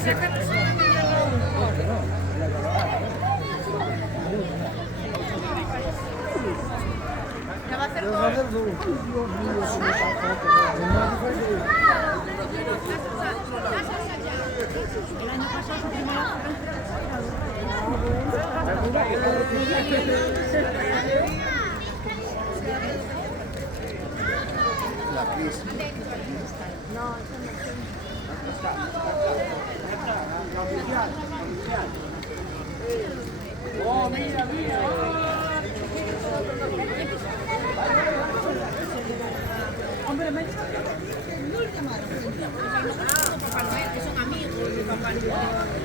Ya va a ser todo. El año pasado su primera La crisis. no, ¡Oh, mira, mira! hombre, me dijo que no le llamaron. Papá Noel, que son amigos de Papá Noel.